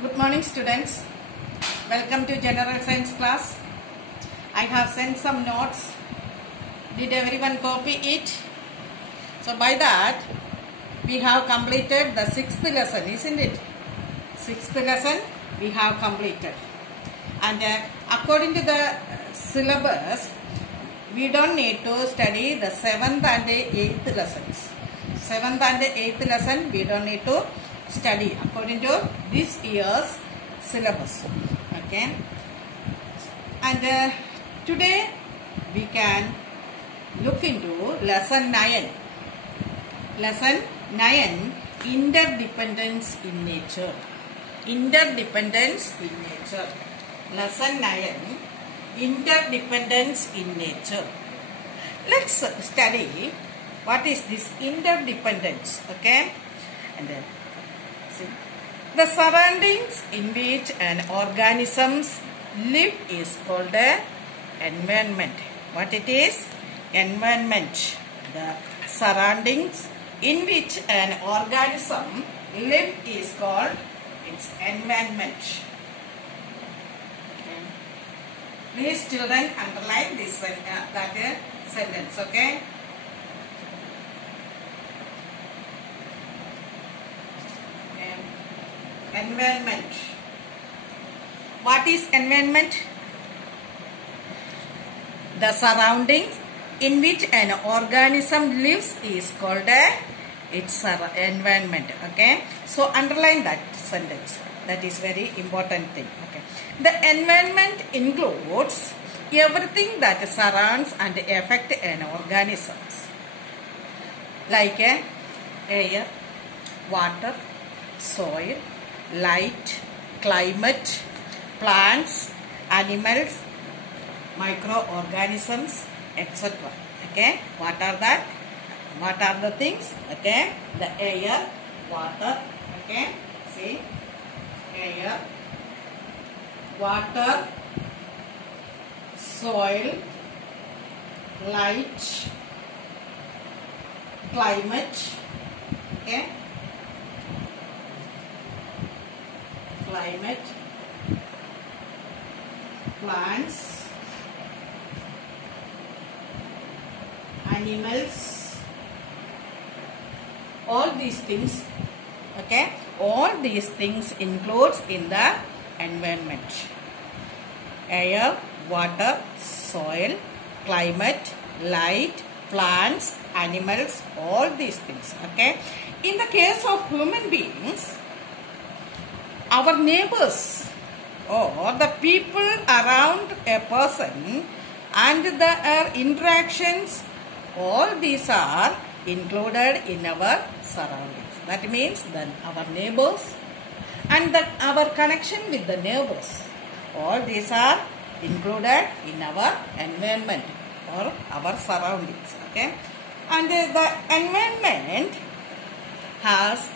Good morning, students. Welcome to General Science class. I have sent some notes. Did everyone copy it? So by that, we have completed the 6th lesson, isn't it? 6th lesson we have completed. And according to the syllabus, we don't need to study the 7th and the 8th lessons. 7th and the 8th lesson we don't need to study according to this year's syllabus. Okay. And today we can look into lesson 9. Lesson 9, interdependence in nature. Interdependence in nature. Lesson 9, interdependence in nature. Let's study what is this interdependence. Okay. And see, the surroundings in which an organisms live is called the environment. What it is? Environment. The surroundings in which an organism live is called its environment. Okay. Please children underline this sentence. Okay. Environment. What is environment? The surroundings in which an organism lives is called its environment. Okay. So underline that sentence. That is very important thing. Okay. The environment includes everything that surrounds and affects an organism, like air, water, soil, light, climate, plants, animals, microorganisms, etc. Okay, what are that? What are the things? Okay, the air, water. Okay, see, air, water, soil, light, climate. Okay. Climate, plants, animals, all these things. Okay, all these things includes in the environment. Air, water, soil, climate, light, plants, animals, all these things. Okay, in the case of human beings, our neighbors or the people around a person and their interactions, all these are included in our surroundings. That means that our neighbors and our connection with the neighbors, all these are included in our environment or our surroundings. Okay, and the environment has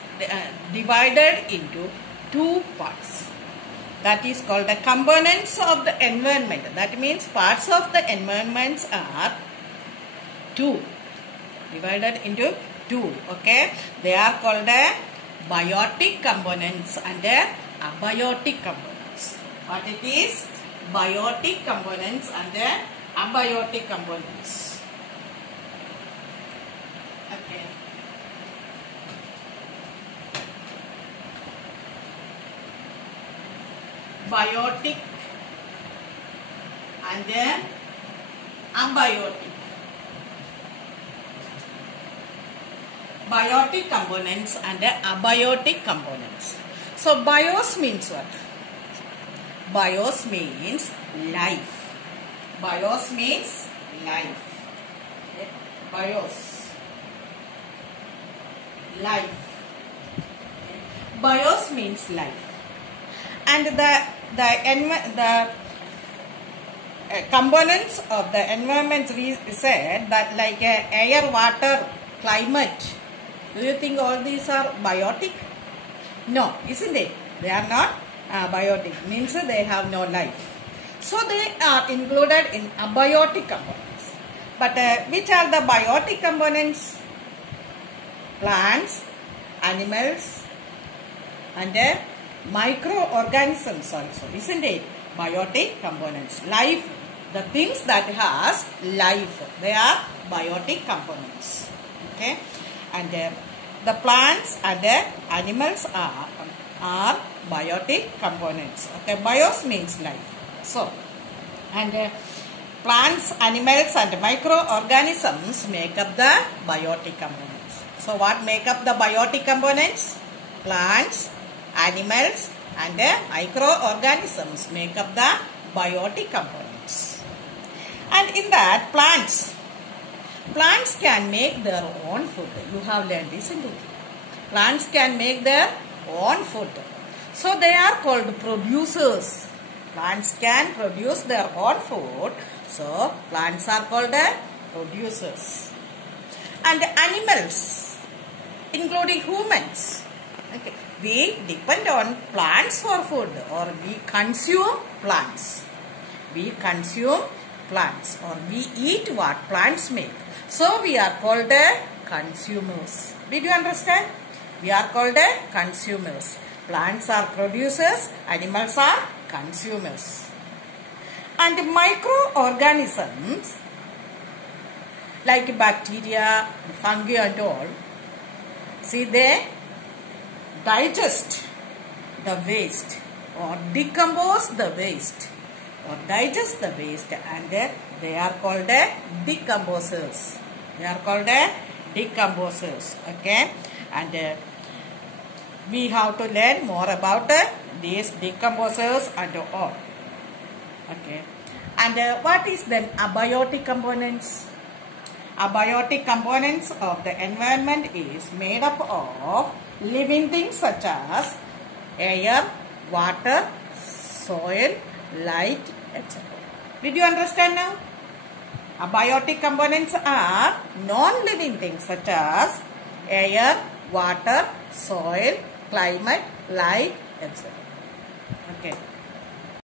divided into two parts. That is called the components of the environment. That means parts of the environments are two. Divided into two. Okay. They are called the biotic components and the abiotic components. What it is? Biotic components and the abiotic components. Okay. Biotic and then abiotic. Biotic components and the abiotic components. So bios means what? Bios means life. Bios means life. Okay. Bios. Life. Okay. Bios means life. And the components of the environment we said that like air, water, climate. Do you think all these are biotic? No, isn't it? They are not biotic. Means they have no life. So they are included in abiotic components. But which are the biotic components? Plants, animals, and microorganisms also, isn't it? Biotic components. Life, the things that has life, they are biotic components. Okay, and the plants and the animals are biotic components. Okay, bios means life. So, and plants, animals and microorganisms make up the biotic components. So, what make up the biotic components? Plants, animals and microorganisms make up the biotic components. And in that, plants can make their own food. You have learned, isn't it? Plants can make their own food. So they are called producers. Plants can produce their own food. So plants are called producers. And animals, including humans. Okay. We depend on plants for food, or we consume plants. We consume plants, or we eat what plants make. So we are called consumers. Did you understand? We are called consumers. Plants are producers, animals are consumers. And microorganisms like bacteria, fungi and all, see, they digest the waste or decompose the waste or digest the waste, and they are called decomposers. They are called decomposers. Okay, and we have to learn more about these decomposers and all. Okay, and what is then abiotic components? Abiotic components of the environment is made up of living things such as air, water, soil, light, etc. Did you understand now? Abiotic components are non-living things such as air, water, soil, climate, light, etc. Okay.